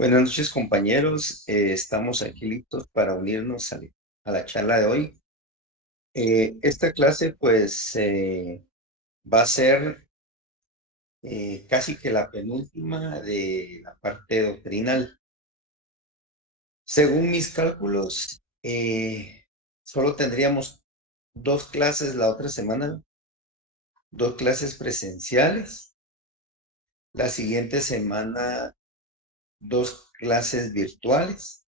Buenas noches, compañeros. Estamos aquí listos para unirnos a la charla de hoy. Esta clase, pues, va a ser casi que la penúltima de la parte doctrinal. Según mis cálculos, solo tendríamos dos clases la otra semana, dos clases presenciales. La siguiente semana, dos clases virtuales.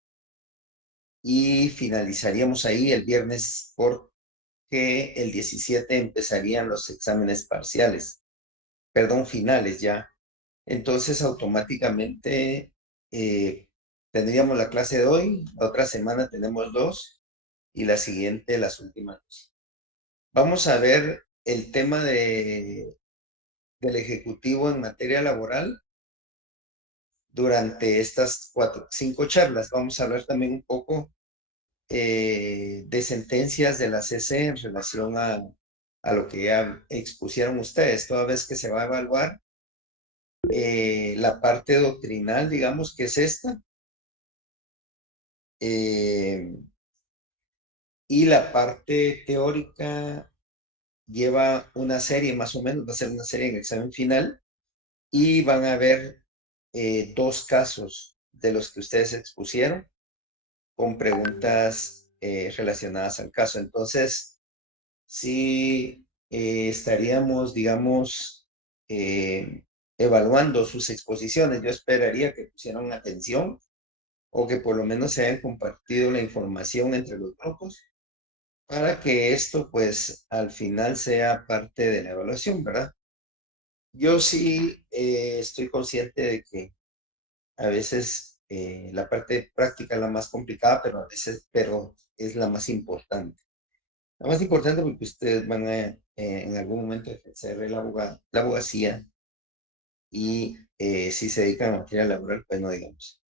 Y finalizaríamos ahí el viernes porque el 17 empezarían los exámenes parciales, perdón, finales ya. Entonces, automáticamente tendríamos la clase de hoy, la otra semana tenemos dos y la siguiente las últimas dos. Vamos a ver el tema del Ejecutivo en materia laboral durante estas 5 charlas. Vamos a hablar también un poco de sentencias de la CC en relación a lo que ya expusieron ustedes, toda vez que se va a evaluar la parte doctrinal, digamos que es esta, eh, y la parte teórica lleva una serie, más o menos, va a ser una serie en examen final, y van a ver dos casos de los que ustedes expusieron con preguntas relacionadas al caso. Entonces, sí, estaríamos, digamos, evaluando sus exposiciones. Yo esperaría que pusieran atención o que por lo menos se hayan compartido la información entre los grupos para que esto, pues, al final sea parte de la evaluación, ¿verdad? Yo sí estoy consciente de que a veces la parte práctica es la más complicada, pero es la más importante. Lo más importante porque ustedes van a en algún momento ejercer la abogacía y si se dedican a materia laboral, pues no digamos.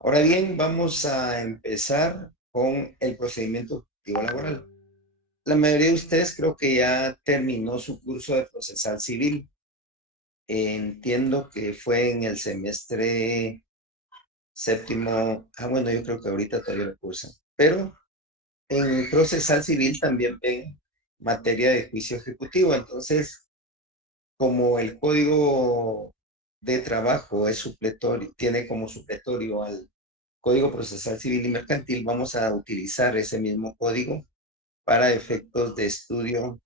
Ahora bien, vamos a empezar con el procedimiento ejecutivo laboral. La mayoría de ustedes creo que ya terminó su curso de procesal civil. Entiendo que fue en el semestre séptimo. Bueno, yo creo que ahorita todavía lo cursan. Pero en procesal civil también ven materia de juicio ejecutivo. Entonces, como el código de trabajo es supletorio, tiene como supletorio al Código Procesal Civil y Mercantil, vamos a utilizar ese mismo código para efectos de estudio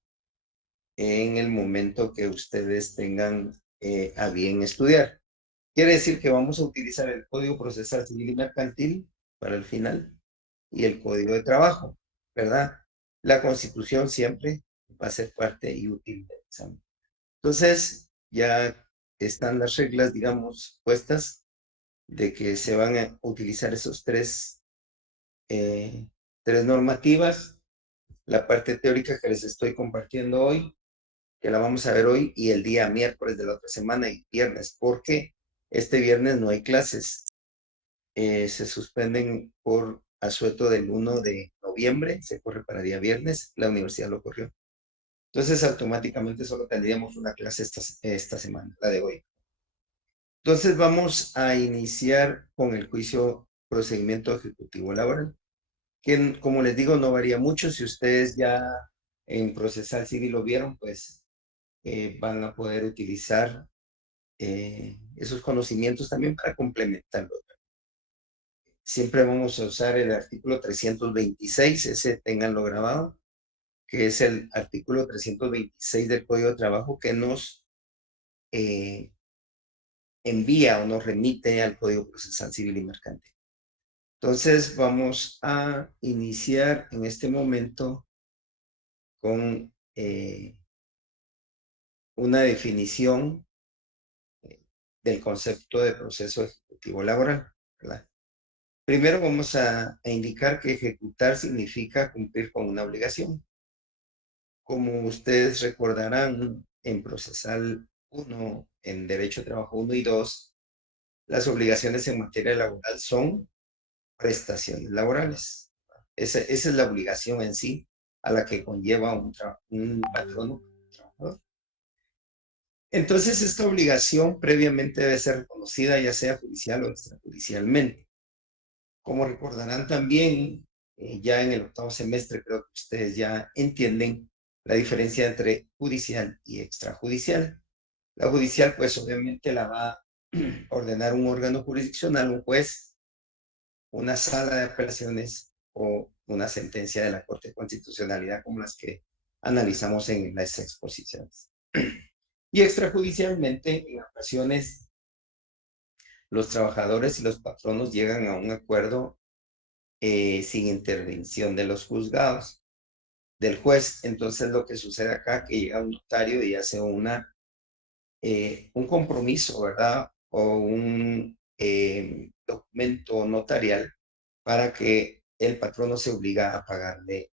en el momento que ustedes tengan a bien estudiar. Quiere decir que vamos a utilizar el Código Procesal Civil y Mercantil para el final y el Código de Trabajo, ¿verdad? La Constitución siempre va a ser parte y útil del examen. Entonces, ya están las reglas, digamos, puestas de que se van a utilizar esos tres normativas. La parte teórica que les estoy compartiendo hoy, que la vamos a ver hoy, y el día miércoles de la otra semana y viernes, porque este viernes no hay clases. Se suspenden por asueto del 1 de noviembre, se corre para día viernes, la universidad lo corrió. Entonces, automáticamente solo tendríamos una clase esta semana, la de hoy. Entonces vamos a iniciar con el juicio procedimiento ejecutivo laboral, que como les digo no varía mucho. Si ustedes ya en procesal civil lo vieron, pues van a poder utilizar esos conocimientos también para complementarlo. Siempre vamos a usar el artículo 326, ese ténganlo grabado, que es el artículo 326 del Código de Trabajo que nos envía o nos remite al Código Procesal Civil y Mercantil. Entonces vamos a iniciar en este momento con una definición del concepto de proceso ejecutivo laboral, ¿verdad? Primero vamos a indicar que ejecutar significa cumplir con una obligación. Como ustedes recordarán, en procesal 1, en derecho de trabajo 1 y 2, las obligaciones en materia laboral son prestaciones laborales. Esa es la obligación en sí a la que conlleva un patrón o un trabajador. Entonces, esta obligación previamente debe ser reconocida, ya sea judicial o extrajudicialmente. Como recordarán también, ya en el octavo semestre creo que ustedes ya entienden la diferencia entre judicial y extrajudicial. La judicial, pues obviamente la va a ordenar un órgano jurisdiccional, un juez, una sala de apelaciones o una sentencia de la Corte de Constitucionalidad como las que analizamos en las exposiciones. Y extrajudicialmente, en ocasiones, los trabajadores y los patronos llegan a un acuerdo sin intervención de los juzgados, del juez. Entonces lo que sucede acá, que llega un notario y hace un compromiso, ¿verdad? O un documento notarial para que el patrono se obliga a pagarle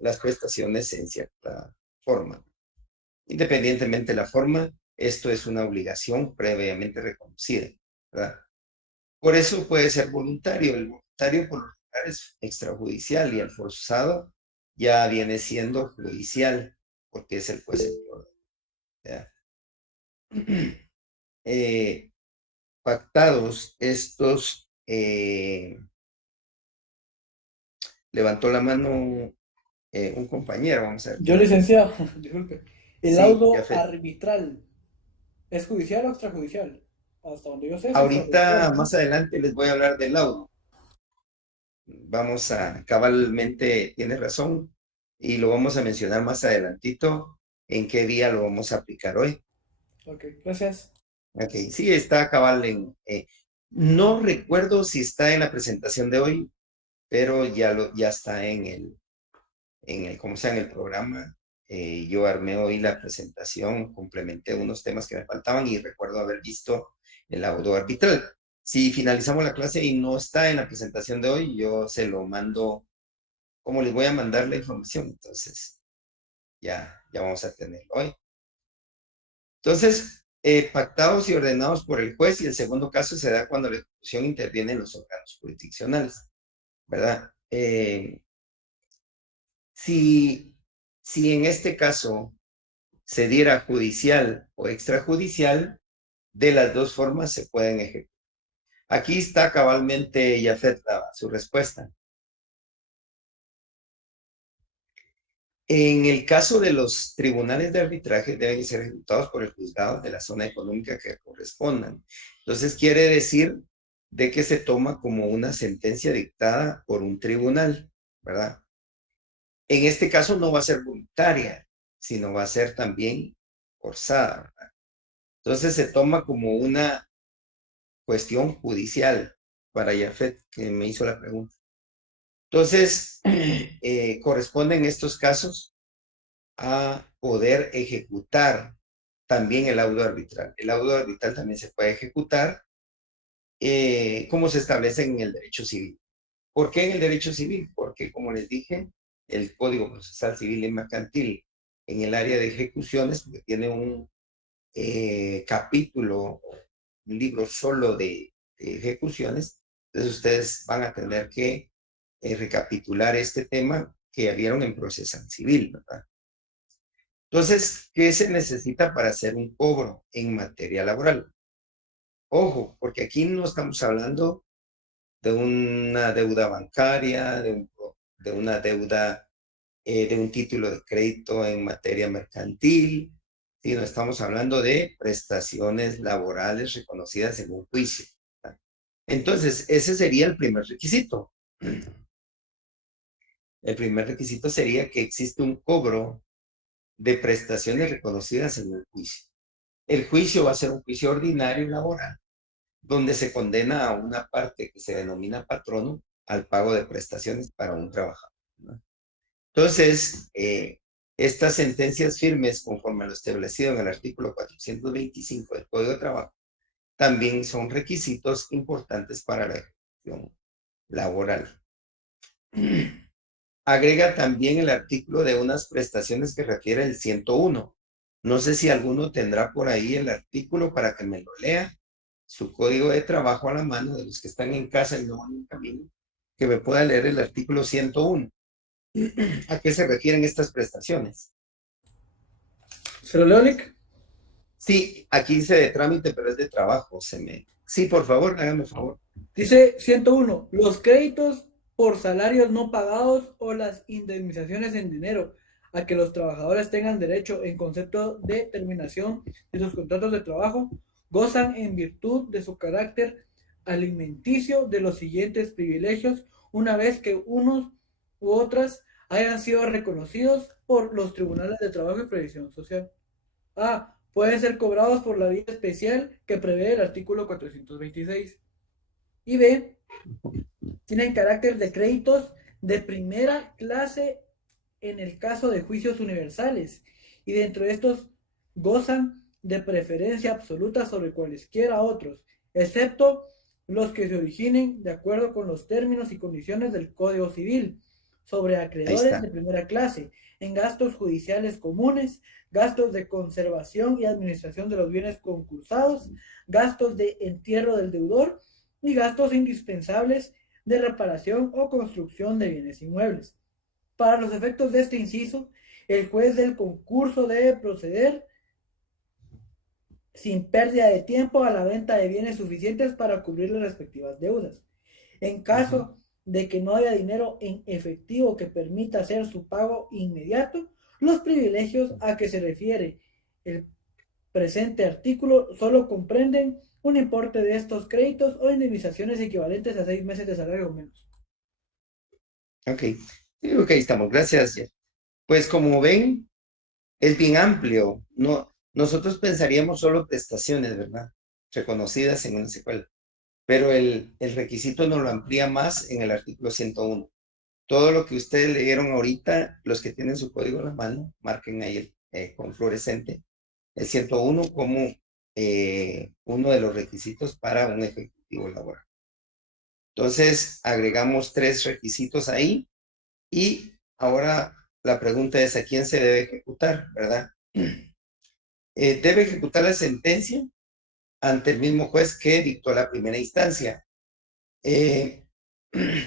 las prestaciones en cierta forma. Independientemente de la forma, esto es una obligación previamente reconocida, ¿verdad? Por eso puede ser voluntario. El voluntario por lo general es extrajudicial y el forzado ya viene siendo judicial, porque es el juez el que ordena, ¿verdad? Eh, pactados estos, levantó la mano un compañero, vamos a ver Yo, quién es. licenciado, disculpe. ¿El Sí, laudo Jafet. arbitral es judicial o extrajudicial? Hasta donde yo sé es extrajudicial. Ahorita, más adelante, les voy a hablar del laudo. Vamos a, cabalmente, tiene razón, y lo vamos a mencionar más adelantito, en qué día lo vamos a aplicar hoy. Ok, gracias. Ok, sí, está cabal no recuerdo si está en la presentación de hoy, pero ya está ¿cómo se llama? En el programa. Yo armé hoy la presentación, complementé unos temas que me faltaban y recuerdo haber visto el audio arbitral. Si finalizamos la clase y no está en la presentación de hoy, yo se lo mando, como les voy a mandar la información, entonces ya vamos a tenerlo hoy. Entonces, pactados y ordenados por el juez, y el segundo caso se da cuando la ejecución interviene en los órganos jurisdiccionales, ¿verdad? Si, si en este caso se diera judicial o extrajudicial, de las dos formas se pueden ejecutar. Aquí está cabalmente Yafet su respuesta. En el caso de los tribunales de arbitraje deben ser ejecutados por el juzgado de la zona económica que correspondan. Entonces quiere decir de que se toma como una sentencia dictada por un tribunal, ¿verdad? En este caso no va a ser voluntaria, sino va a ser también forzada, ¿verdad? Entonces se toma como una cuestión judicial para Jafet, que me hizo la pregunta. Entonces, corresponden estos casos a poder ejecutar también el laudo arbitral. El laudo arbitral también se puede ejecutar como se establece en el derecho civil. ¿Por qué en el derecho civil? Porque, como les dije, el Código Procesal Civil y Mercantil en el área de ejecuciones tiene un capítulo, un libro solo de ejecuciones. Entonces ustedes van a tener que recapitular este tema que ya vieron en procesal civil, ¿verdad? Entonces, ¿qué se necesita para hacer un cobro en materia laboral? Ojo, porque aquí no estamos hablando de una deuda bancaria, de una deuda, de un título de crédito en materia mercantil, sino estamos hablando de prestaciones laborales reconocidas en un juicio. Entonces, ese sería el primer requisito. El primer requisito sería que existe un cobro de prestaciones reconocidas en un juicio. El juicio va a ser un juicio ordinario laboral, donde se condena a una parte que se denomina patrono al pago de prestaciones para un trabajador, ¿no? Entonces, estas sentencias firmes, conforme a lo establecido en el artículo 425 del Código de Trabajo, también son requisitos importantes para la ejecución laboral. Agrega también el artículo de unas prestaciones que refiere el 101. No sé si alguno tendrá por ahí el artículo para que me lo lea, su código de trabajo a la mano de los que están en casa y no van en camino, que me pueda leer el artículo 101. ¿A qué se refieren estas prestaciones? ¿Se lo leo, Nick? Sí, aquí dice de trámite, pero es de trabajo. Sí, por favor, hágame favor. Dice 101, los créditos por salarios no pagados o las indemnizaciones en dinero a que los trabajadores tengan derecho en concepto de terminación de sus contratos de trabajo gozan en virtud de su carácter alimenticio de los siguientes privilegios una vez que unos u otras hayan sido reconocidos por los tribunales de trabajo y previsión social. A. Pueden ser cobrados por la vía especial que prevé el artículo 426. Y B, tienen carácter de créditos de primera clase en el caso de juicios universales y dentro de estos gozan de preferencia absoluta sobre cualesquiera otros, excepto los que se originen de acuerdo con los términos y condiciones del Código Civil, sobre Ahí acreedores de está. primera clase, en gastos judiciales comunes, gastos de conservación y administración de los bienes concursados, gastos de entierro del deudor y gastos indispensables de reparación o construcción de bienes inmuebles. Para los efectos de este inciso, el juez del concurso debe proceder sin pérdida de tiempo a la venta de bienes suficientes para cubrir las respectivas deudas. En Ujú. caso de que no haya dinero en efectivo que permita hacer su pago inmediato, los privilegios a que se refiere el presente artículo solo comprenden un importe de estos créditos o indemnizaciones equivalentes a 6 meses de salario o menos. Ok. Sí, ok, estamos. Gracias, Jeff. Pues como ven, es bien amplio. No, nosotros pensaríamos solo prestaciones, ¿verdad? Reconocidas en una secuela. Pero el requisito nos lo amplía más en el artículo 101. Todo lo que ustedes leyeron ahorita, los que tienen su código en la mano, marquen ahí con fluorescente el 101 como uno de los requisitos para un ejecutivo laboral. Entonces, agregamos 3 requisitos ahí y ahora la pregunta es a quién se debe ejecutar, ¿verdad? Debe ejecutar la sentencia ante el mismo juez que dictó la primera instancia. Eh,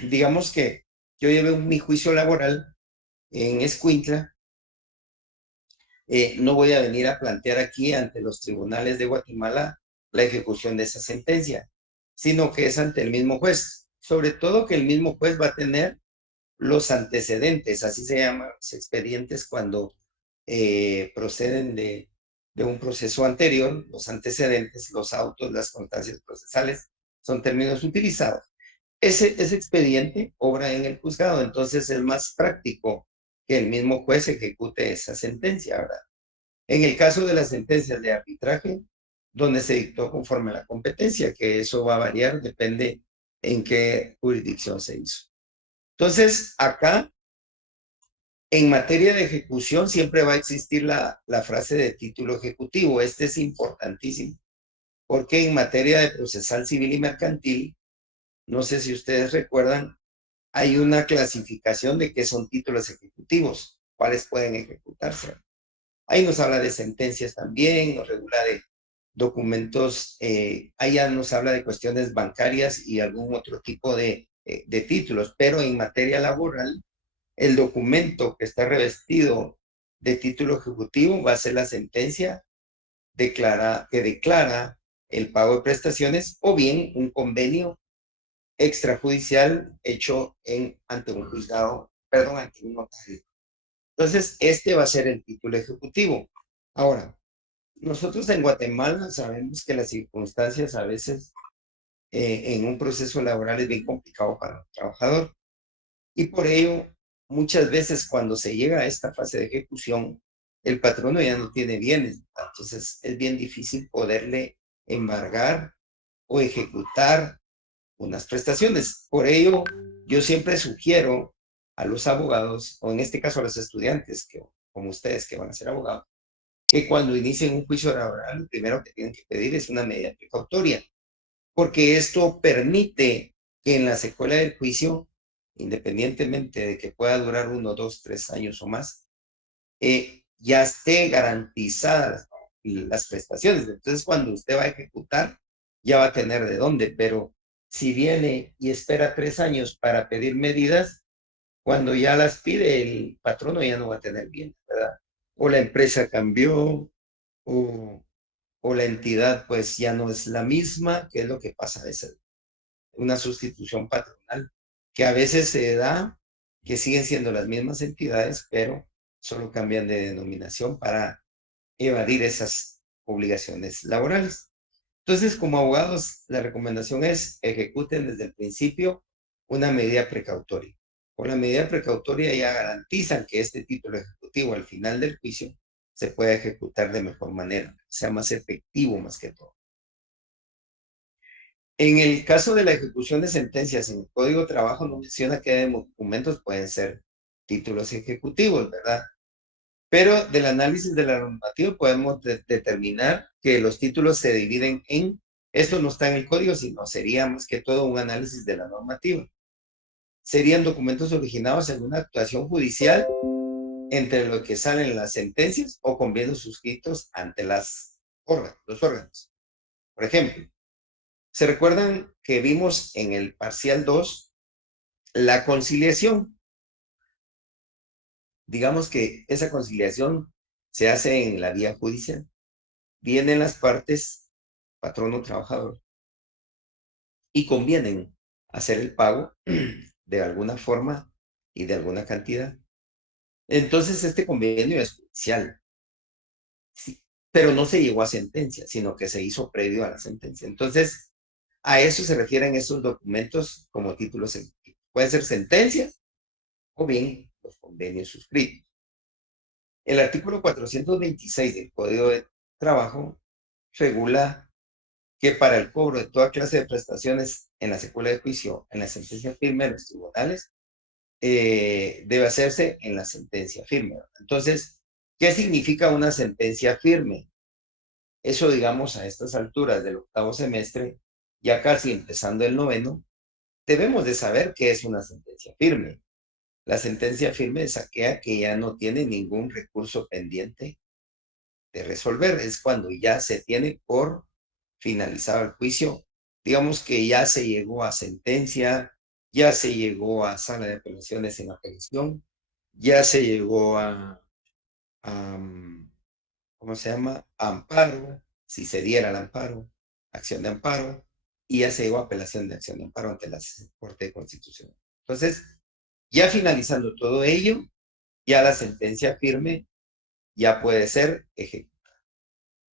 digamos que yo llevé mi juicio laboral en Escuintla, no voy a venir a plantear aquí ante los tribunales de Guatemala la ejecución de esa sentencia, sino que es ante el mismo juez. Sobre todo que el mismo juez va a tener los antecedentes, así se llaman los expedientes cuando proceden de un proceso anterior, los antecedentes, los autos, las constancias procesales, son términos utilizados. Ese expediente obra en el juzgado, entonces es más práctico que el mismo juez ejecute esa sentencia, ¿verdad? En el caso de las sentencias de arbitraje, donde se dictó conforme a la competencia, que eso va a variar, depende en qué jurisdicción se hizo. Entonces, acá, en materia de ejecución, siempre va a existir la frase de título ejecutivo. Este es importantísimo, porque en materia de procesal civil y mercantil, no sé si ustedes recuerdan, hay una clasificación de qué son títulos ejecutivos, cuáles pueden ejecutarse. Ahí nos habla de sentencias también, nos regula de documentos, ahí ya nos habla de cuestiones bancarias y algún otro tipo de títulos, pero en materia laboral, el documento que está revestido de título ejecutivo va a ser la sentencia que declara el pago de prestaciones o bien un convenio extrajudicial hecho ante un juzgado, perdón, ante un notario. Entonces, este va a ser el título ejecutivo. Ahora, nosotros en Guatemala sabemos que las circunstancias a veces en un proceso laboral es bien complicado para el trabajador y por ello muchas veces cuando se llega a esta fase de ejecución, el patrono ya no tiene bienes, entonces es bien difícil poderle embargar o ejecutar unas prestaciones. Por ello, yo siempre sugiero a los abogados, o en este caso a los estudiantes, como ustedes que van a ser abogados, que cuando inicien un juicio laboral, lo primero que tienen que pedir es una medida precautoria, porque esto permite que en la secuela del juicio, independientemente de que pueda durar 1, 2, 3 años o más, ya esté garantizadas las prestaciones. Entonces, cuando usted va a ejecutar, ya va a tener de dónde, pero si viene y espera 3 años para pedir medidas, cuando ya las pide el patrono ya no va a tener bien, ¿verdad? O la empresa cambió, o o la entidad pues ya no es la misma, que es lo que pasa a veces, una sustitución patronal, que a veces se da, que siguen siendo las mismas entidades, pero solo cambian de denominación para evadir esas obligaciones laborales. Entonces, como abogados, la recomendación es ejecuten desde el principio una medida precautoria. Con la medida precautoria ya garantizan que este título ejecutivo al final del juicio se pueda ejecutar de mejor manera, sea más efectivo más que todo. En el caso de la ejecución de sentencias en el Código de Trabajo no menciona qué documentos pueden ser títulos ejecutivos, ¿verdad? Pero del análisis de la normativa podemos determinar que los títulos se dividen en, esto no está en el código, sino sería más que todo un análisis de la normativa. Serían documentos originados en una actuación judicial entre lo que salen las sentencias o convenios suscritos ante los órganos. Por ejemplo, ¿se recuerdan que vimos en el parcial 2 la conciliación? Digamos que esa conciliación se hace en la vía judicial. Vienen las partes, patrono trabajador, y convienen hacer el pago de alguna forma y de alguna cantidad. Entonces, este convenio es judicial, sí, pero no se llegó a sentencia, sino que se hizo previo a la sentencia. Entonces, a eso se refieren esos documentos como títulos ejecutivos. Pueden ser sentencias o bien los convenios suscritos. El artículo 426 del Código de Trabajo regula que para el cobro de toda clase de prestaciones en la secuela de juicio, en la sentencia firme de los tribunales, debe hacerse en la sentencia firme. Entonces, ¿qué significa una sentencia firme? Eso, digamos, a estas alturas del octavo semestre, ya casi empezando el noveno, debemos de saber qué es una sentencia firme. La sentencia firme es aquella que ya no tiene ningún recurso pendiente de resolver. Es cuando ya se tiene por finalizado el juicio. Digamos que ya se llegó a sentencia, ya se llegó a sala de apelaciones en apelación, ya se llegó a ¿cómo se llama? Amparo, si se diera el amparo, acción de amparo, y ya se llegó a apelación de acción de amparo ante la Corte de Constitución. Entonces, ya finalizando todo ello, ya la sentencia firme ya puede ser ejecutada.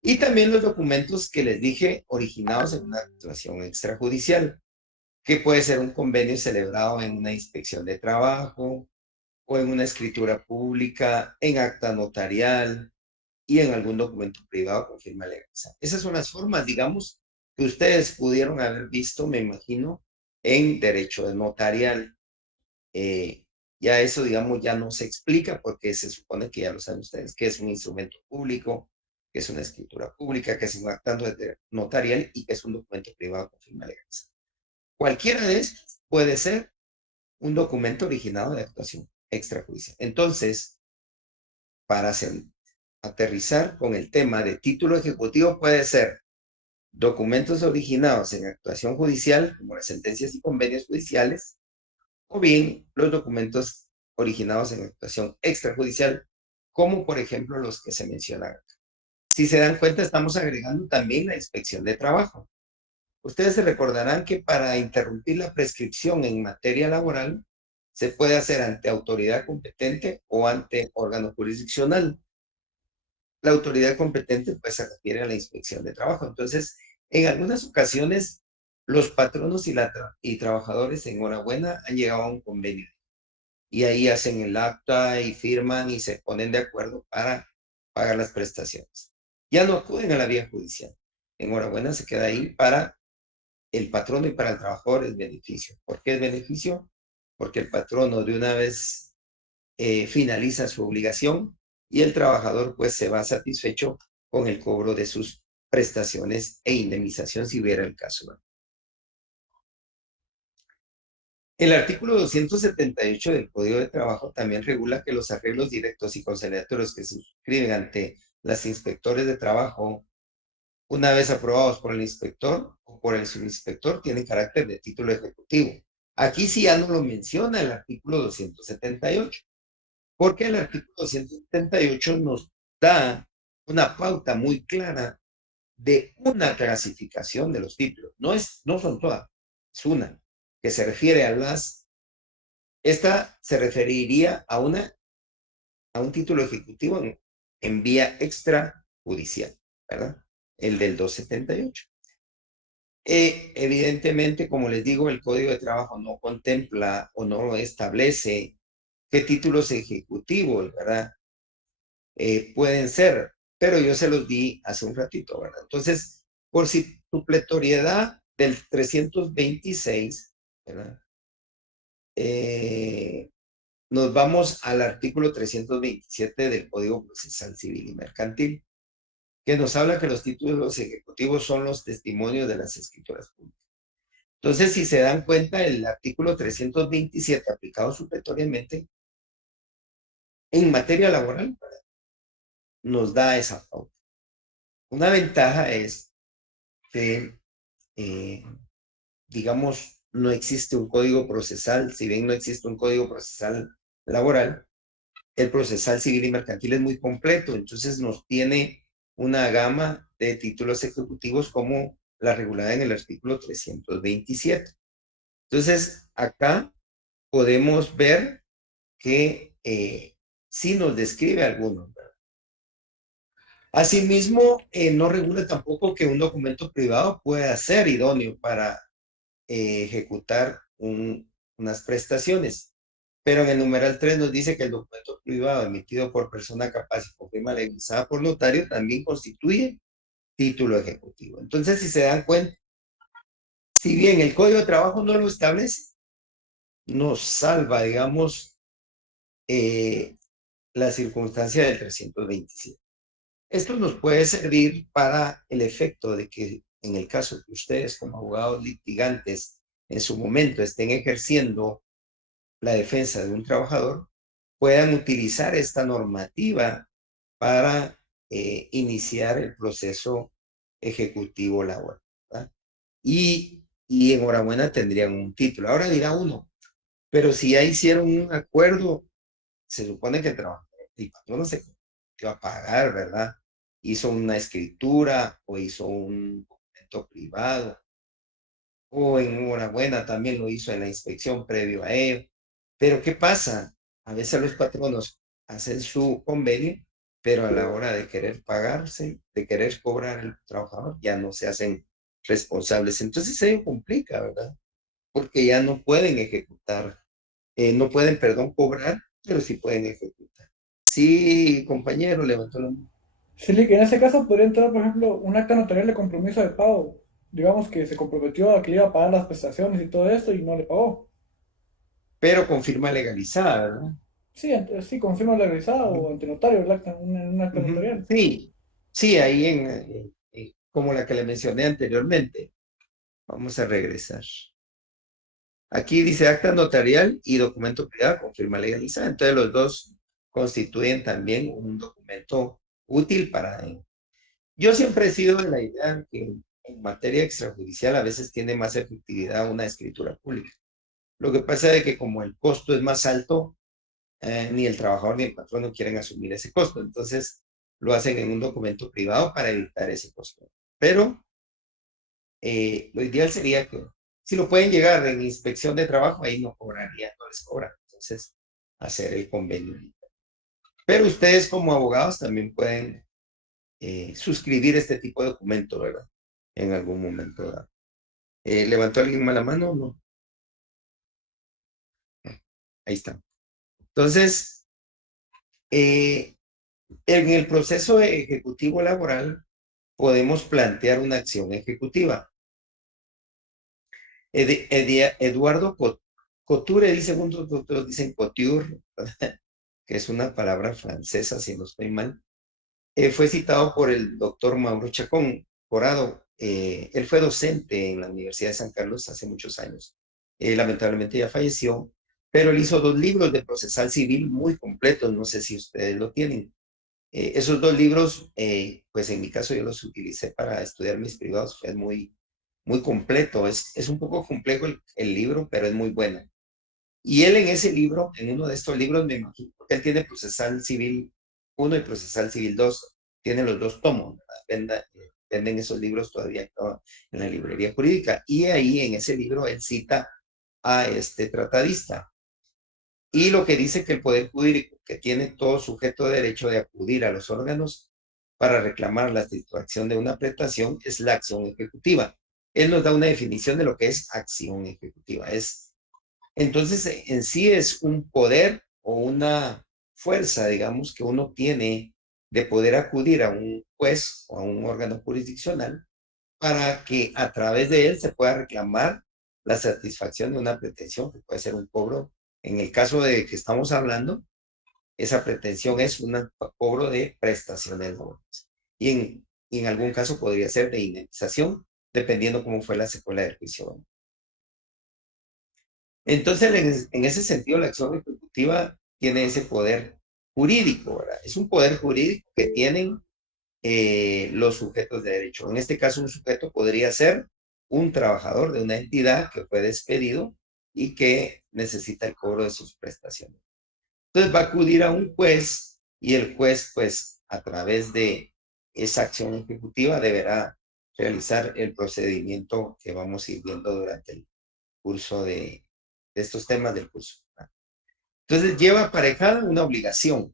Y también los documentos que les dije originados en una actuación extrajudicial, que puede ser un convenio celebrado en una inspección de trabajo o en una escritura pública, en acta notarial y en algún documento privado con firma legal. Esas son las formas, digamos, que ustedes pudieron haber visto, me imagino, en derecho notarial. Eh, ya eso, digamos, ya no se explica porque se supone que ya lo saben ustedes, que es un instrumento público, que es una escritura pública, que es un acta notarial y que es un documento privado con firma legal. Cualquiera de estos puede ser un documento originado de actuación extrajudicial. Entonces, para aterrizar con el tema de título ejecutivo, puede ser documentos originados en actuación judicial, como las sentencias y convenios judiciales, o bien los documentos originados en actuación extrajudicial, como por ejemplo los que se mencionan. Si se dan cuenta, estamos agregando también la inspección de trabajo. Ustedes se recordarán que para interrumpir la prescripción en materia laboral, se puede hacer ante autoridad competente o ante órgano jurisdiccional. La autoridad competente pues se refiere a la inspección de trabajo. Entonces, en algunas ocasiones, los patronos y trabajadores, enhorabuena, han llegado a un convenio y ahí hacen el acta y firman y se ponen de acuerdo para pagar las prestaciones. Ya no acuden a la vía judicial. Enhorabuena, se queda ahí para el patrono y para el trabajador es beneficio. ¿Por qué es beneficio? Porque el patrono de una vez finaliza su obligación y el trabajador pues se va satisfecho con el cobro de sus prestaciones e indemnización si hubiera el caso. El artículo 278 del Código de Trabajo también regula que los arreglos directos y conciliatorios que se suscriben ante las inspectores de trabajo, una vez aprobados por el inspector o por el subinspector, tienen carácter de título ejecutivo. Aquí sí ya no lo menciona el artículo 278, porque el artículo 278 nos da una pauta muy clara de una clasificación de los títulos. No son todas, es una que se refiere a esta se referiría a un título ejecutivo en vía extrajudicial, ¿verdad? El del 278. Evidentemente, como les digo, el Código de Trabajo no contempla o no establece qué títulos ejecutivos, ¿verdad? Pueden ser, pero yo se los di hace un ratito, ¿verdad? Entonces, por si supletoriedad del 326, ¿verdad? Nos vamos al artículo 327 del Código Procesal Civil y Mercantil, que nos habla que los títulos ejecutivos son los testimonios de las escrituras públicas. Entonces, si se dan cuenta, el artículo 327 aplicado supletoriamente en materia laboral nos da esa pauta. Una ventaja es que, digamos, no existe un código procesal, si bien no existe un código procesal laboral, el procesal civil y mercantil es muy completo, entonces nos tiene una gama de títulos ejecutivos como la regulada en el artículo 327. Entonces, acá podemos ver que sí nos describe algunos. Asimismo, no regula tampoco que un documento privado pueda ser idóneo para ejecutar unas prestaciones. Pero en el numeral 3 nos dice que el documento privado emitido por persona capaz y con firma legalizada por notario también constituye título ejecutivo. Entonces, si se dan cuenta, si bien el Código de Trabajo no lo establece, nos salva, digamos, eh, la circunstancia del 327. Esto nos puede servir para el efecto de que en el caso que ustedes como abogados litigantes en su momento estén ejerciendo la defensa de un trabajador, puedan utilizar esta normativa para iniciar el proceso ejecutivo laboral, ¿verdad? Y enhorabuena tendrían un título. Ahora dirá uno, pero si ya hicieron un acuerdo, se supone que el patrón no se va a pagar, ¿verdad? Hizo una escritura o hizo un documento privado o enhorabuena también lo hizo en la inspección previo a ello. Pero ¿qué pasa? A veces los patronos hacen su convenio, pero a la hora de querer pagarse, de querer cobrar el trabajador, ya no se hacen responsables. Entonces ello complica, ¿verdad? Porque ya no pueden ejecutar, no pueden, perdón, cobrar, pero sí pueden ejecutar. Sí, compañero, levantó la mano. Sí, que en ese caso podría entrar, por ejemplo, un acta notarial de compromiso de pago. Digamos que se comprometió a que le iba a pagar las prestaciones y todo esto y no le pagó. Pero con firma legalizada, ¿verdad? Sí, sí, con firma legalizada Ujú. o ante notario, el acta, un acta Ujú. notarial. Sí, sí, ahí como la que le mencioné anteriormente. Vamos a regresar. Aquí dice acta notarial y documento privado con firma legalizada. Entonces los dos constituyen también un documento útil para... Yo siempre he sido de la idea que en materia extrajudicial a veces tiene más efectividad una escritura pública. Lo que pasa es que como el costo es más alto, ni el trabajador ni el patrón no quieren asumir ese costo. Entonces lo hacen en un documento privado para evitar ese costo. Pero lo ideal sería que si lo pueden llegar en inspección de trabajo, ahí no cobraría, no les cobran. Entonces, hacer el convenio. Pero ustedes como abogados también pueden suscribir este tipo de documento, ¿verdad? En algún momento dado. ¿Levantó alguien más la mano? No. Ahí está. Entonces, eh, en el proceso ejecutivo laboral podemos plantear una acción ejecutiva. Eduardo Couture dice, otros dicen Couture, que es una palabra francesa, si no estoy mal, fue citado por el doctor Mauro Chacón Corado. Él fue docente en la Universidad de San Carlos hace muchos años. Lamentablemente ya falleció, pero él hizo 2 libros de procesal civil muy completos, no sé si ustedes lo tienen. Esos 2 libros, pues en mi caso yo los utilicé para estudiar mis privados, fue muy completo, es un poco complejo el libro, pero es muy bueno. Y él en ese libro, en uno de estos libros, me imagino, porque él tiene Procesal Civil 1 y Procesal Civil 2, tiene los 2 tomos, ¿verdad? venden esos libros todavía en la librería jurídica. Y ahí en ese libro él cita a este tratadista. Y lo que dice que el poder jurídico, que tiene todo sujeto de derecho de acudir a los órganos para reclamar la satisfacción de una prestación, es la acción ejecutiva. Él nos da una definición de lo que es acción ejecutiva. Entonces, en sí es un poder o una fuerza, digamos, que uno tiene de poder acudir a un juez o a un órgano jurisdiccional para que a través de él se pueda reclamar la satisfacción de una pretensión, que puede ser un cobro. En el caso de que estamos hablando, esa pretensión es un cobro de prestaciones laborales. Y en algún caso podría ser de indemnización, dependiendo cómo fue la secuela del juicio. Entonces, en ese sentido, la acción ejecutiva tiene ese poder jurídico, ¿verdad? Es un poder jurídico que tienen los sujetos de derecho. En este caso, un sujeto podría ser un trabajador de una entidad que fue despedido y que necesita el cobro de sus prestaciones. Entonces va a acudir a un juez y el juez, pues, a través de esa acción ejecutiva deberá realizar el procedimiento que vamos a ir viendo durante el curso de estos temas del curso. Entonces lleva aparejada una obligación.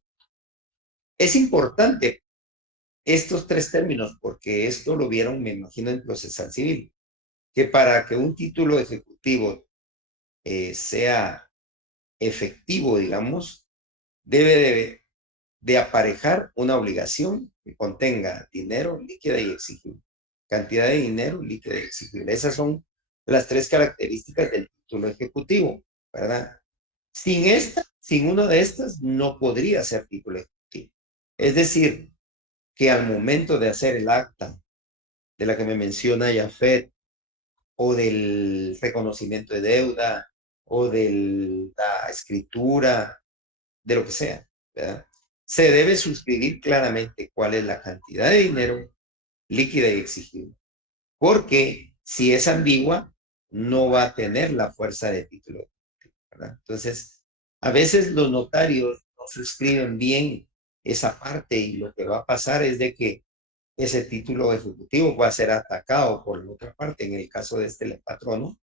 Es importante estos tres términos porque esto lo vieron, me imagino, en procesal civil, que para que un título ejecutivo sea efectivo, digamos, debe de aparejar una obligación que contenga dinero líquida y exigible. Cantidad de dinero líquida y exigible. Esas son las tres características del título ejecutivo, ¿verdad? Sin una de estas, no podría ser título ejecutivo. Es decir, que al momento de hacer el acta de la que me menciona Jafet, o del reconocimiento de deuda, o de la escritura, de lo que sea, ¿verdad? Se debe suscribir claramente cuál es la cantidad de dinero líquida y exigible, porque si es ambigua, no va a tener la fuerza de título, ¿verdad? Entonces, a veces los notarios no suscriben bien esa parte y lo que va a pasar es de que ese título ejecutivo va a ser atacado por la otra parte, en el caso de este patrono,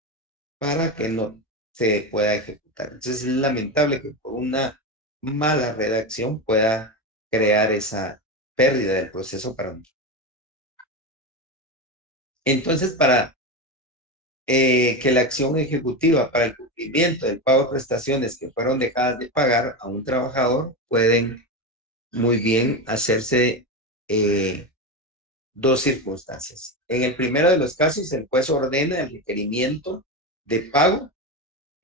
para que no se pueda ejecutar. Entonces es lamentable que por una mala redacción pueda crear esa pérdida del proceso para un. Entonces, para que la acción ejecutiva para el cumplimiento del pago de prestaciones que fueron dejadas de pagar a un trabajador pueden muy bien hacerse dos circunstancias. En el primero de los casos, el juez ordena el requerimiento de pago.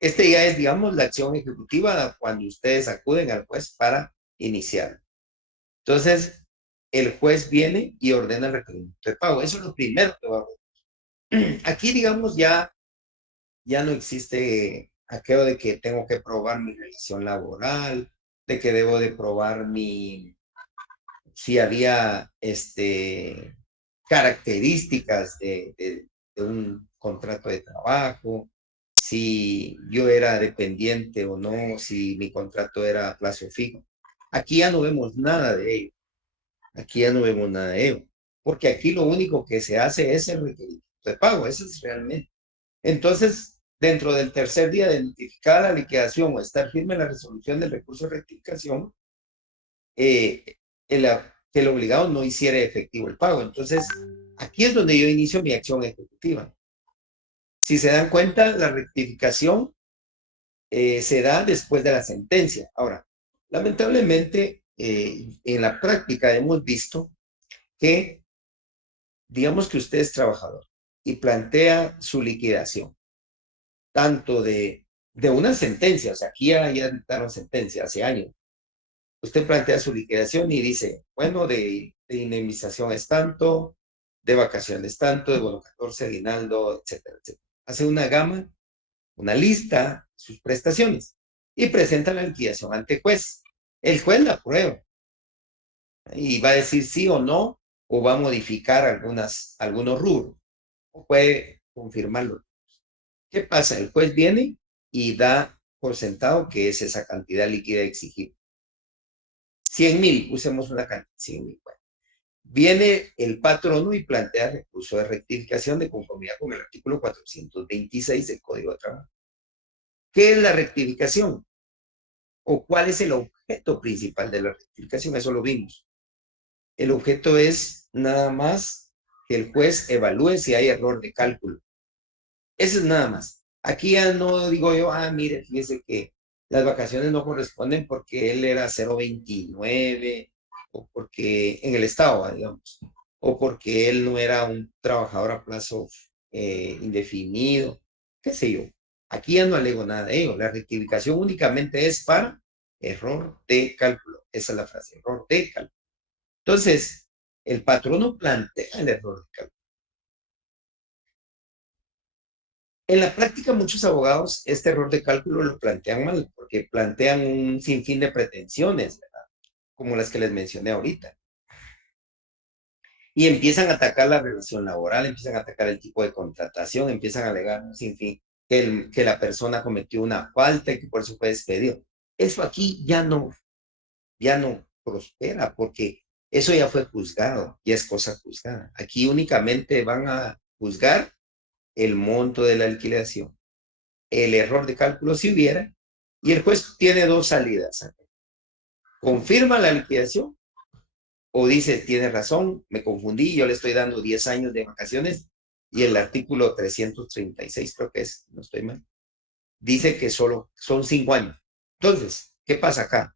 Este ya es, digamos, la acción ejecutiva cuando ustedes acuden al juez para iniciar. Entonces, el juez viene y ordena el requerimiento de pago. Eso es lo primero que va a hacer. Aquí, digamos, ya no existe aquello de que tengo que probar mi relación laboral, de que debo de probar si había características de un contrato de trabajo, si yo era dependiente o no, si mi contrato era a plazo fijo. Aquí ya no vemos nada de ello. Aquí ya no vemos nada de ello. Porque aquí lo único que se hace es el requerimiento de pago. Eso es realmente. Entonces, dentro del tercer día de notificada la liquidación o estar firme la resolución del recurso de rectificación, eh, el, que el obligado no hiciera efectivo el pago. Entonces, aquí es donde yo inicio mi acción ejecutiva. Si se dan cuenta, la rectificación se da después de la sentencia. Ahora, lamentablemente, en la práctica hemos visto que, digamos que usted es trabajador y plantea su liquidación, tanto de una sentencia, o sea, aquí ya dictaron sentencia hace años. Usted plantea su liquidación y dice, bueno, de indemnización es tanto, de vacaciones tanto, de bono 14, aguinaldo, etcétera, etcétera. Hace una gama, una lista, sus prestaciones y presenta la liquidación ante el juez. El juez la aprueba y va a decir sí o no, o va a modificar algunos rubros, o puede confirmarlo. ¿Qué pasa? El juez viene y da por sentado que es esa cantidad líquida exigible. 100,000, usemos una cantidad, 100,000. Viene el patrono y plantea recurso de rectificación de conformidad con el artículo 426 del Código de Trabajo. ¿Qué es la rectificación? ¿O cuál es el objeto principal de la rectificación? Eso lo vimos. El objeto es nada más que el juez evalúe si hay error de cálculo. Eso es nada más. Aquí ya no digo yo, mire, fíjese que las vacaciones no corresponden porque él era 0,29 o porque en el estado, digamos, o porque él no era un trabajador a plazo indefinido, qué sé yo. Aquí ya no alego nada de ello. La rectificación únicamente es para error de cálculo. Esa es la frase, error de cálculo. Entonces, el patrono plantea el error de cálculo. En la práctica, muchos abogados este error de cálculo lo plantean mal, porque plantean un sinfín de pretensiones, ¿verdad? Como las que les mencioné ahorita. Y empiezan a atacar la relación laboral, empiezan a atacar el tipo de contratación, empiezan a alegar un sinfín que la persona cometió una falta y que por eso fue despedido. Eso aquí ya no prospera, porque eso ya fue juzgado, ya es cosa juzgada. Aquí únicamente van a juzgar el monto de la liquidación, el error de cálculo si hubiera, y el juez tiene dos salidas. Confirma la liquidación o dice, tiene razón, me confundí, yo le estoy dando 10 años de vacaciones y el artículo 336 creo que es, no estoy mal, dice que solo son 5 años. Entonces, ¿qué pasa acá?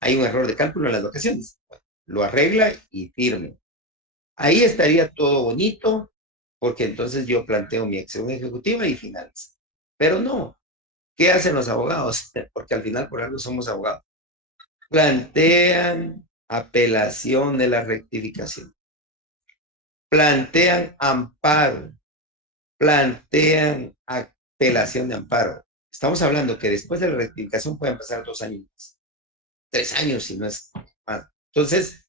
Hay un error de cálculo en las vacaciones. Bueno, lo arregla y firme. Ahí estaría todo bonito, porque entonces yo planteo mi acción ejecutiva y finaliza. Pero no, ¿qué hacen los abogados? Porque al final por algo somos abogados. Plantean apelación de la rectificación, plantean amparo, plantean apelación de amparo. Estamos hablando que después de la rectificación pueden pasar 2 años más, 3 años si no es más. Entonces,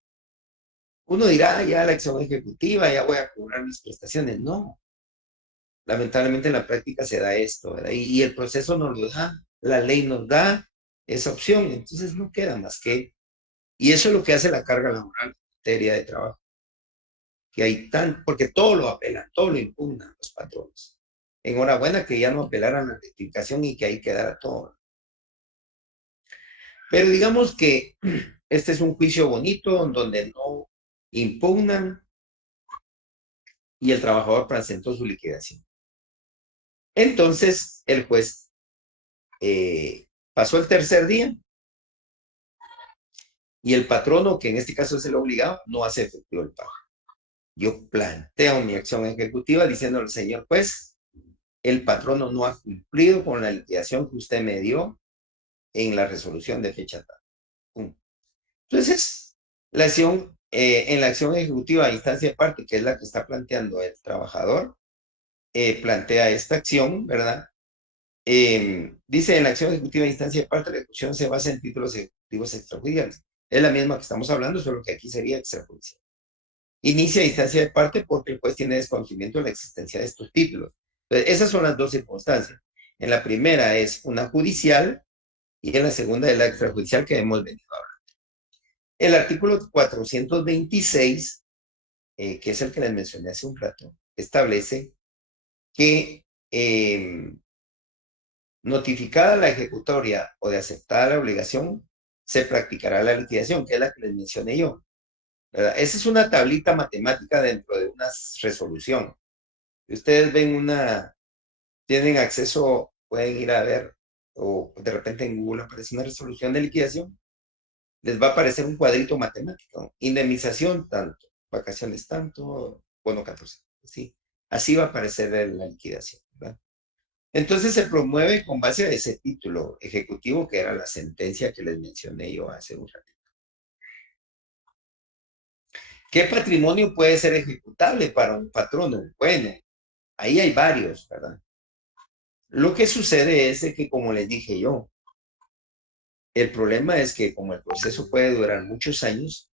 uno dirá, ya la acción ejecutiva, ya voy a cobrar mis prestaciones. No, lamentablemente en la práctica se da esto, ¿verdad? Y el proceso nos lo da, la ley nos da esa opción, entonces no queda más que. Y eso es lo que hace la carga laboral en materia de trabajo, que hay porque todo lo apelan, todo lo impugnan los patrones. Enhorabuena que ya no apelaran la rectificación y que ahí quedara todo. Pero digamos que este es un juicio bonito donde no impugnan y el trabajador presentó su liquidación. Entonces el juez pasó el tercer día y el patrono, que en este caso es el obligado, no hace efectivo el pago. Yo planteo mi acción ejecutiva diciendo al señor juez, el patrono no ha cumplido con la liquidación que usted me dio en la resolución de fecha tal. Entonces, en la acción ejecutiva a instancia de parte, que es la que está planteando el trabajador, plantea esta acción, ¿verdad? Dice en la acción ejecutiva a instancia de parte, la ejecución se basa en títulos ejecutivos extrajudiciales. Es la misma que estamos hablando, solo que aquí sería extrajudicial. Inicia a instancia de parte porque el juez tiene desconocimiento de la existencia de estos títulos. Entonces, esas son las dos circunstancias. En la primera es una judicial y en la segunda es la extrajudicial que hemos venido a hablar. El artículo 426, que es el que les mencioné hace un rato, establece que notificada la ejecutoria o de aceptada la obligación, se practicará la liquidación, que es la que les mencioné yo, ¿verdad? Esa es una tablita matemática dentro de una resolución. Si ustedes ven tienen acceso, pueden ir a ver, o de repente en Google aparece una resolución de liquidación, les va a aparecer un cuadrito matemático. Indemnización tanto, vacaciones tanto, bono 14. Sí, así va a aparecer la liquidación, ¿verdad? Entonces se promueve con base a ese título ejecutivo que era la sentencia que les mencioné yo hace un rato. ¿Qué patrimonio puede ser ejecutable para un patrono? Bueno, ahí hay varios, ¿verdad? Lo que sucede es de que, como les dije yo, el problema es que como el proceso puede durar muchos años,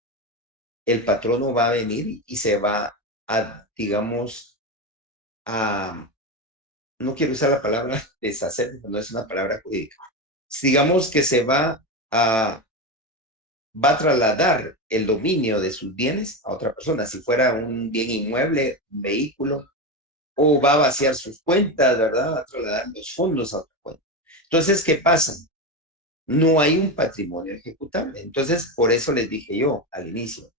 el patrono va a venir y se va a, digamos, a, no quiero usar la palabra deshacer, no es una palabra jurídica, digamos que se va a va a trasladar el dominio de sus bienes a otra persona, si fuera un bien inmueble, un vehículo, o va a vaciar sus cuentas, ¿verdad? Va a trasladar los fondos a otra cuenta. Entonces, ¿qué pasa? No hay un patrimonio ejecutable. Entonces, por eso les dije yo al inicio,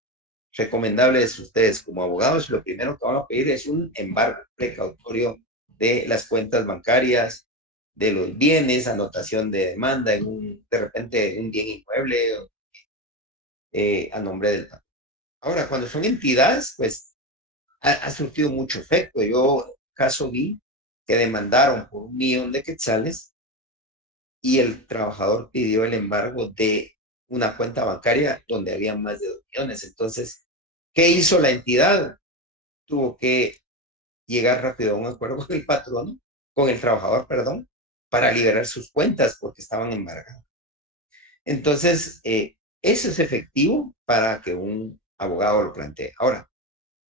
recomendables ustedes como abogados, lo primero que van a pedir es un embargo precautorio de las cuentas bancarias, de los bienes, anotación de demanda en de repente un bien inmueble a nombre del patrón. Ahora, cuando son entidades, pues ha surtido mucho efecto. Yo, caso vi que demandaron por 1 millón de quetzales y el trabajador pidió el embargo de una cuenta bancaria donde había más de 2 millones. Entonces, ¿qué hizo la entidad? Tuvo que llegar rápido a un acuerdo con el patrono, con el trabajador, perdón, para liberar sus cuentas porque estaban embargadas. Entonces, eso es efectivo para que un abogado lo plantee. Ahora,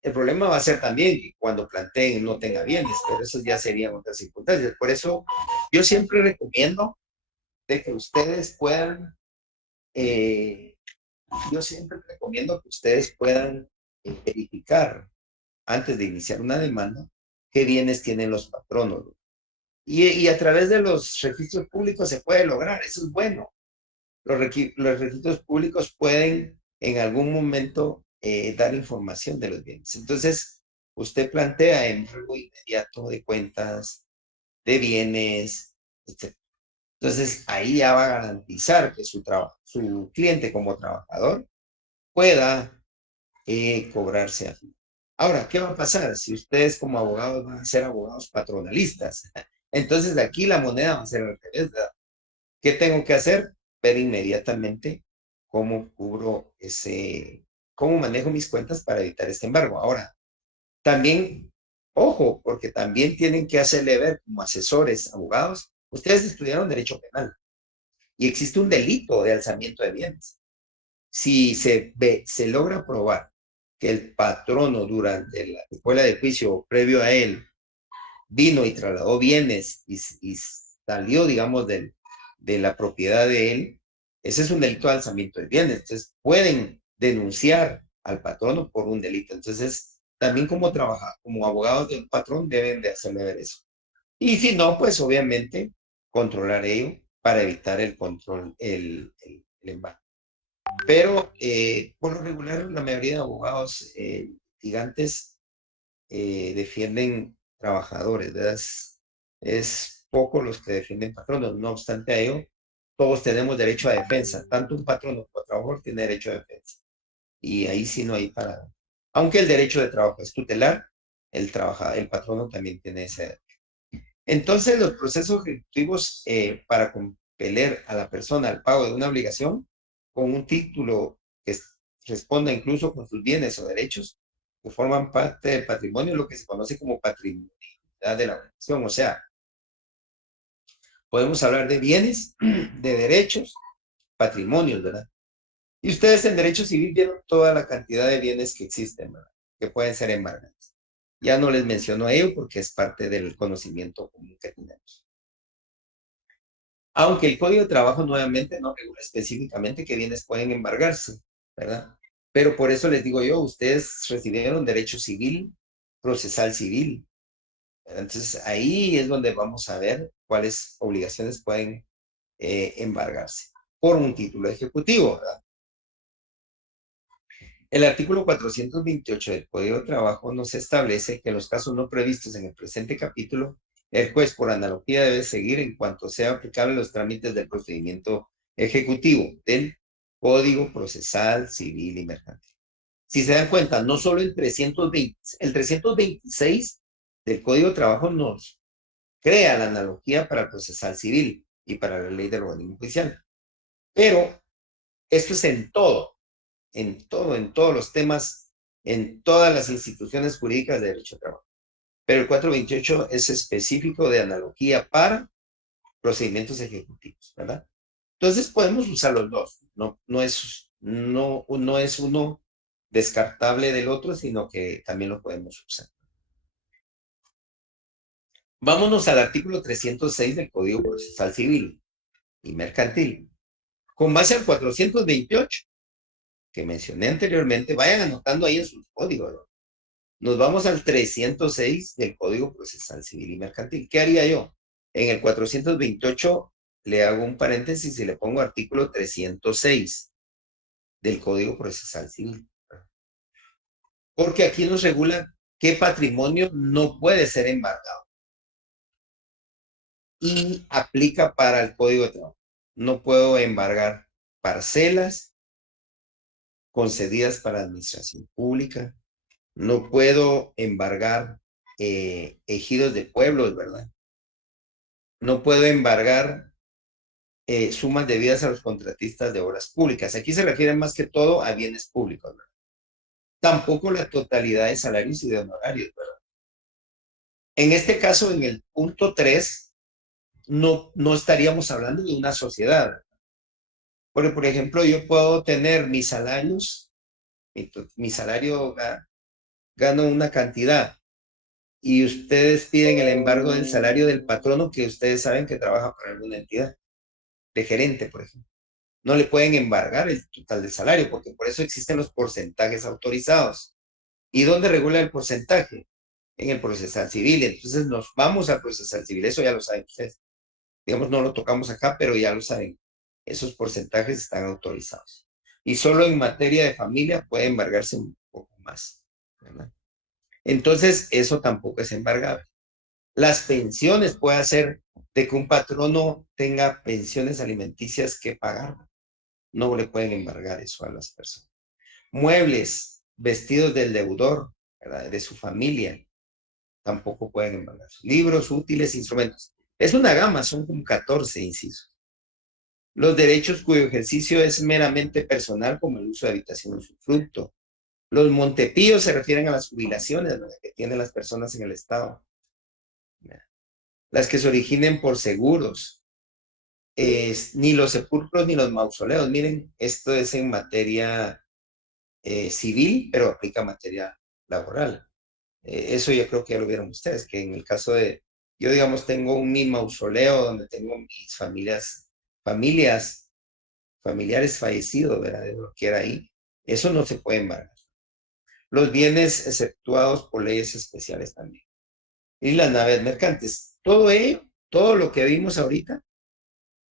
el problema va a ser también que cuando planteen no tenga bienes, pero eso ya serían otras circunstancias. Por eso, yo siempre recomiendo de que ustedes puedan, eh, yo siempre recomiendo que ustedes puedan verificar antes de iniciar una demanda qué bienes tienen los patronos. Y a través de los registros públicos se puede lograr, eso es bueno. Los registros públicos pueden en algún momento dar información de los bienes. Entonces, usted plantea embargo inmediato de cuentas, de bienes, etc. Entonces, ahí ya va a garantizar que su cliente como trabajador pueda cobrarse a fin. Ahora, ¿qué va a pasar si ustedes como abogados van a ser abogados patronalistas? Entonces, aquí la moneda va a ser al revés, ¿verdad? ¿Qué tengo que hacer? Ver inmediatamente cómo cubro cómo manejo mis cuentas para evitar este embargo. Ahora, también, ojo, porque también tienen que hacerle ver como asesores, abogados, ustedes estudiaron derecho penal y existe un delito de alzamiento de bienes. Si se logra probar que el patrono durante la escuela de juicio previo a él vino y trasladó bienes y salió, digamos, de la propiedad de él, ese es un delito de alzamiento de bienes. Entonces, pueden denunciar al patrono por un delito. Entonces, también como abogados del patrón deben de hacerle ver eso. Y si no, pues obviamente controlar ello para evitar el control, el embargo. Pero por lo regular, la mayoría de abogados gigantes defienden trabajadores, ¿verdad? Es poco los que defienden patronos. No obstante a ello, todos tenemos derecho a defensa. Tanto un patrono como un trabajador tiene derecho a defensa. Y ahí sí no hay parada. Aunque el derecho de trabajo es tutelar, el patrono también tiene ese. Entonces, los procesos ejecutivos para compeler a la persona al pago de una obligación con un título que responda incluso con sus bienes o derechos que forman parte del patrimonio, lo que se conoce como patrimonio de la obligación. O sea, podemos hablar de bienes, de derechos, patrimonios, ¿verdad? Y ustedes en derecho civil vieron toda la cantidad de bienes que existen, ¿verdad? Que pueden ser embargados. Ya no les menciono ello porque es parte del conocimiento común que tenemos. Aunque el Código de Trabajo nuevamente no regula específicamente qué bienes pueden embargarse, ¿verdad? Pero por eso les digo yo, ustedes recibieron derecho civil, procesal civil, ¿verdad? Entonces ahí es donde vamos a ver cuáles obligaciones pueden embargarse por un título ejecutivo, ¿verdad? El artículo 428 del Código de Trabajo nos establece que en los casos no previstos en el presente capítulo, el juez, por analogía, debe seguir en cuanto sea aplicable los trámites del procedimiento ejecutivo del Código Procesal Civil y Mercantil. Si se dan cuenta, no solo el 326 del Código de Trabajo nos crea la analogía para el procesal civil y para la ley del organismo judicial, pero esto es en todos los temas, en todas las instituciones jurídicas de derecho de trabajo. Pero el 428 es específico de analogía para procedimientos ejecutivos, ¿verdad? Entonces podemos usar los dos, no es uno descartable del otro, sino que también lo podemos usar. Vámonos al artículo 306 del Código Procesal Civil y Mercantil. Con base al 428, que mencioné anteriormente, vayan anotando ahí en sus códigos, ¿no? Nos vamos al 306 del Código Procesal Civil y Mercantil. ¿Qué haría yo? En el 428 le hago un paréntesis y le pongo artículo 306 del Código Procesal Civil. Porque aquí nos regula qué patrimonio no puede ser embargado y aplica para el Código de Trabajo. No puedo embargar parcelas concedidas para administración pública, no puedo embargar ejidos de pueblos, ¿verdad? No puedo embargar sumas debidas a los contratistas de obras públicas. Aquí se refiere más que todo a bienes públicos, ¿verdad? Tampoco la totalidad de salarios y de honorarios, ¿verdad? En este caso, en el punto 3, no estaríamos hablando de una sociedad. Porque, por ejemplo, yo puedo tener mis salarios, mi salario gano una cantidad y ustedes piden el embargo del salario del patrono que ustedes saben que trabaja para alguna entidad, de gerente, por ejemplo. No le pueden embargar el total del salario, porque por eso existen los porcentajes autorizados. ¿Y dónde regula el porcentaje? En el procesal civil. Entonces nos vamos al procesal civil, eso ya lo saben ustedes. Digamos, no lo tocamos acá, pero ya lo saben. Esos porcentajes están autorizados. Y solo en materia de familia puede embargarse un poco más, ¿verdad? Entonces, eso tampoco es embargable. Las pensiones puede hacer de que un patrono tenga pensiones alimenticias que pagar. No le pueden embargar eso a las personas. Muebles, vestidos del deudor, ¿verdad? De su familia, tampoco pueden embargar. Libros, útiles, instrumentos. Es una gama, son como 14 incisos. Los derechos cuyo ejercicio es meramente personal, como el uso de habitación o usufructo. Los montepíos se refieren a las jubilaciones, ¿verdad? Que tienen las personas en el Estado. Las que se originen por seguros. Ni los sepulcros ni los mausoleos. Miren, esto es en materia civil, pero aplica a materia laboral. Eso yo creo que ya lo vieron ustedes, que en el caso de, yo digamos, tengo mi mausoleo donde tengo mis familiares fallecidos, ¿verdad? De lo que era ahí. Eso no se puede embargar. Los bienes exceptuados por leyes especiales también. Y las naves mercantes. Todo ello, todo lo que vimos ahorita,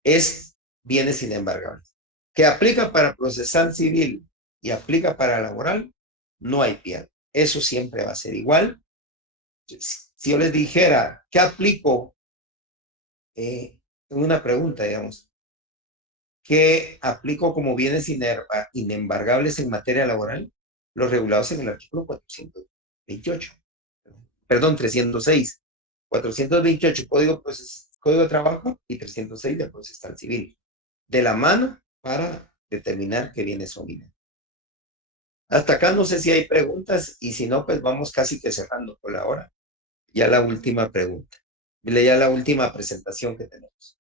es bienes inembargables. Que aplica para procesal civil y aplica para laboral, no hay pierde. Eso siempre va a ser igual. Si yo les dijera, ¿qué aplico? Una pregunta, digamos, ¿qué aplico como bienes inembargables en materia laboral? Los regulados en el artículo 428, perdón, 306. 428, Código de Trabajo, y 306 del Procesal Civil. De la mano para determinar qué bienes son bienes. Hasta acá no sé si hay preguntas y si no, pues vamos casi que cerrando por la hora. Ya la última pregunta. Ya la última presentación que tenemos.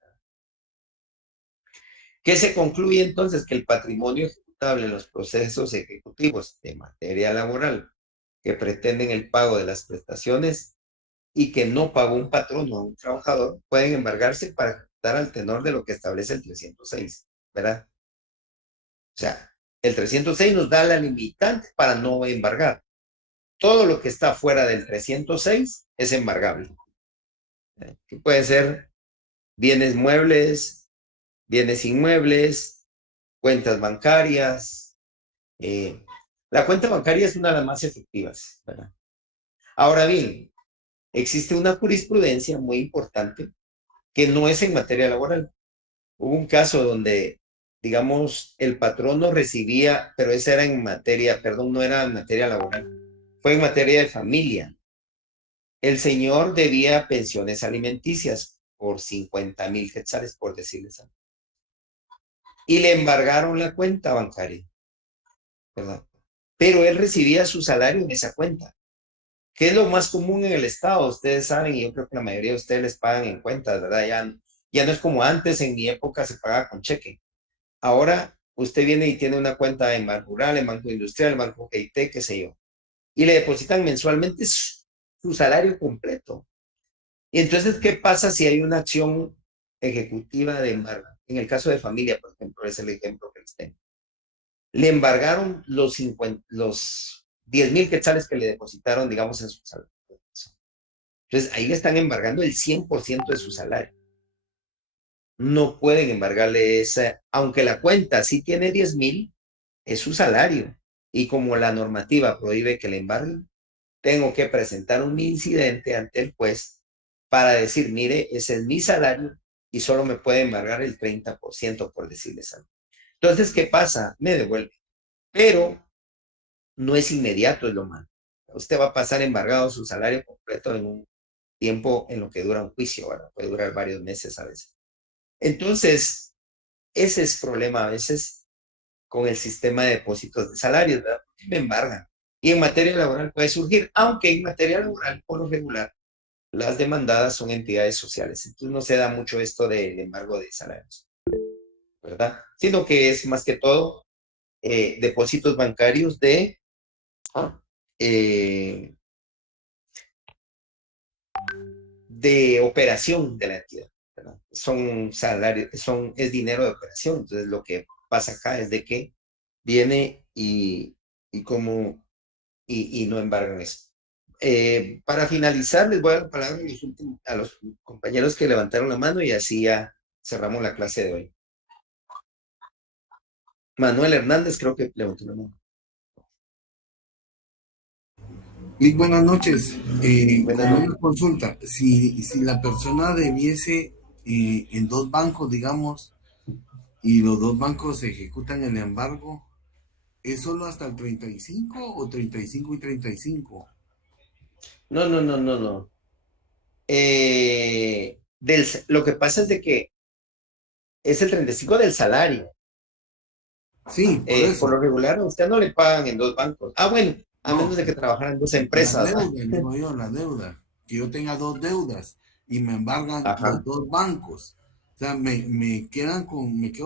¿Qué se concluye entonces? Que el patrimonio ejecutable en los procesos ejecutivos de materia laboral que pretenden el pago de las prestaciones y que no pagó un patrono a un trabajador pueden embargarse para ejecutar al tenor de lo que establece el 306, ¿verdad? O sea, el 306 nos da la limitante para no embargar. Todo lo que está fuera del 306 es embargable. Que pueden ser bienes muebles, bienes inmuebles, cuentas bancarias. La cuenta bancaria es una de las más efectivas, ¿verdad? Ahora bien, existe una jurisprudencia muy importante que no es en materia laboral. Hubo un caso donde, digamos, el patrono recibía, pero esa era en materia, perdón, no era en materia laboral, fue en materia de familia. El señor debía pensiones alimenticias por 50,000 quetzales, por decirles algo. Y le embargaron la cuenta bancaria, ¿verdad? Pero él recibía su salario en esa cuenta. ¿Qué es lo más común en el Estado? Ustedes saben, y yo creo que la mayoría de ustedes les pagan en cuentas, ¿verdad? Ya no es como antes, en mi época se pagaba con cheque. Ahora usted viene y tiene una cuenta en Banco Rural, en Banco Industrial, en Banco GIT, qué sé yo, y le depositan mensualmente su salario completo. Y entonces, ¿qué pasa si hay una acción ejecutiva de embargo? En el caso de familia, por ejemplo, es el ejemplo que les tengo. le embargaron los 10,000 quetzales que le depositaron, digamos, en su salario. Entonces, ahí le están embargando el 100% de su salario. No pueden embargarle esa, aunque la cuenta sí tiene 10,000, es su salario. Y como la normativa prohíbe que le embarguen, tengo que presentar un incidente ante el juez para decir, mire, ese es mi salario y solo me puede embargar el 30%, por decirles algo. Entonces, ¿qué pasa? Me devuelve. Pero no es inmediato, es lo malo. Usted va a pasar embargado su salario completo en un tiempo en lo que dura un juicio, ¿verdad? Puede durar varios meses a veces. Entonces, ese es el problema a veces con el sistema de depósitos de salarios, ¿verdad? Porque me embargan. Y en materia laboral puede surgir, aunque en materia laboral, por lo regular, las demandadas son entidades sociales. Entonces no se da mucho esto del embargo de salarios, ¿verdad? Sino que es más que todo depósitos bancarios eh, de operación de la entidad, ¿verdad? Son salarios, es dinero de operación. Entonces lo que pasa acá es de que viene y como y no embargan eso. Para finalizar, les voy a dar la palabra a los compañeros que levantaron la mano y así ya cerramos la clase de hoy. Manuel Hernández creo que levantó la mano. Lick, buenas noches. Buenas Con una noches. consulta, si la persona debiese en dos bancos, digamos, y los dos bancos ejecutan el embargo, ¿es solo hasta el 35 o 35 y 35? No, no, no, no, no. Lo que pasa es de que es el 35 del salario. Sí, por Por eso. lo regular, a usted no le pagan en dos bancos. Ah, bueno, a menos No, de que trabajara en dos la empresas, ¿va? deuda, digo yo, la deuda. Que yo tenga dos deudas y me embargan los Ajá. dos bancos. O sea, me quedo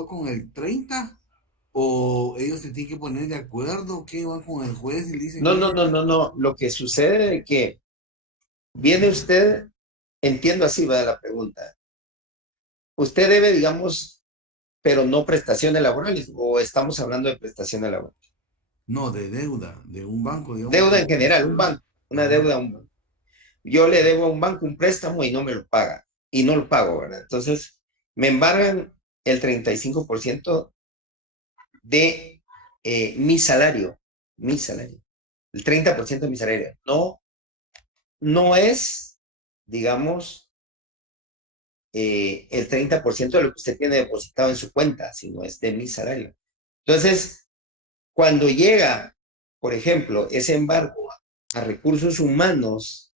con el 30 o ellos se tienen que poner de acuerdo, que van con el juez y le dicen, No, no, mire, no, no, no. Lo que sucede es que viene usted, entiendo así va la pregunta. Usted debe, digamos, pero no prestaciones laborales, o estamos hablando de prestaciones laborales. no, de deuda, de un banco, digamos Deuda que... en general, un banco, una Ajá. deuda a un banco. Yo le debo a un banco un préstamo y no me lo paga, y no lo pago, ¿verdad? Entonces, me embargan el 35% de mi salario, el 30% de mi salario. No, no es, digamos, el 30% de lo que usted tiene depositado en su cuenta, sino es de mi salario. Entonces, cuando llega, por ejemplo, ese embargo a recursos humanos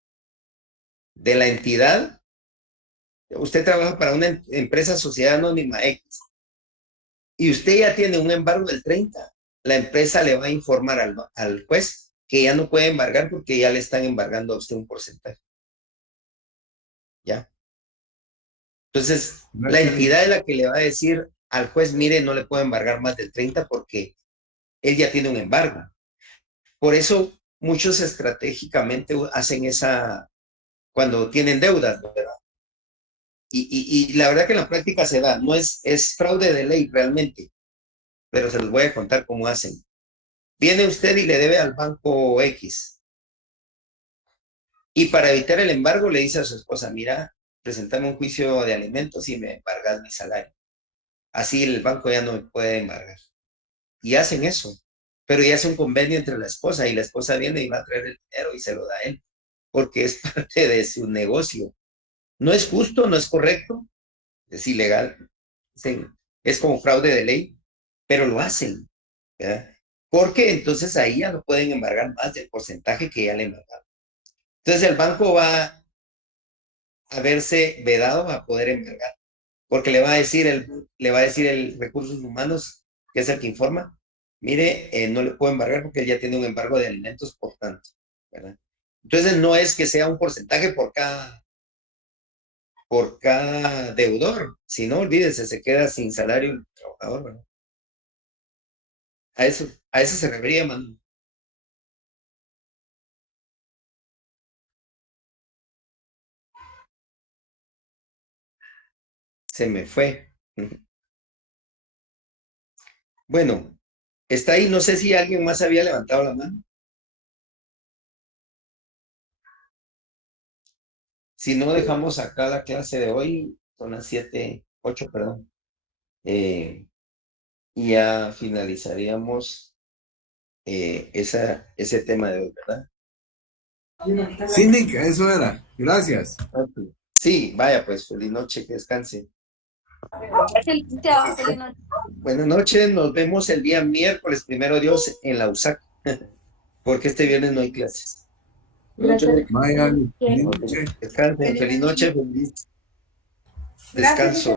de la entidad, usted trabaja para una empresa sociedad anónima X y usted ya tiene un embargo del 30, la empresa le va a informar al juez que ya no puede embargar porque ya le están embargando a usted un porcentaje, ¿ya? Entonces, la Gracias. entidad es la que le va a decir al juez, mire, no le puedo embargar más del 30 porque él ya tiene un embargo. Por eso muchos estratégicamente hacen esa, cuando tienen deudas, ¿verdad? Y la verdad que en la práctica se da, no es fraude de ley realmente, pero se los voy a contar cómo hacen. Viene usted y le debe al banco X, y para evitar el embargo le dice a su esposa, mira, presentame un juicio de alimentos y me embargas mi salario. Así el banco ya no me puede embargar. Y hacen eso, pero ya es un convenio entre la esposa y la esposa viene y va a traer el dinero y se lo da a él, porque es parte de su negocio. No es justo, no es correcto, es ilegal, es como fraude de ley, pero lo hacen, ¿verdad? Porque entonces ahí ya no pueden embargar más del porcentaje que ya le embargaron. Entonces el banco va a verse vedado a poder embargar, porque le va a decir el recursos humanos, que es el que informa, mire, no le puedo embargar porque él ya tiene un embargo de alimentos, por tanto, ¿verdad? Entonces no es que sea un porcentaje por cada deudor, si no, olvídese, se queda sin salario el trabajador, ¿verdad? A eso se refería, man. Se me fue. Bueno, Está ahí, no sé si alguien más había levantado la mano. Si no, dejamos acá la clase de hoy, son las 7:08, perdón. Y ya finalizaríamos ese tema de hoy, ¿verdad? Síndica, eso era. Gracias. Ok. Sí, vaya, pues feliz noche, que descanse. Feliz noche. Buenas noches, nos vemos el día miércoles, primero Dios, en la USAC, porque este viernes no hay clases. Vaya, feliz Ok, noche. descansen, feliz noche, feliz descanso.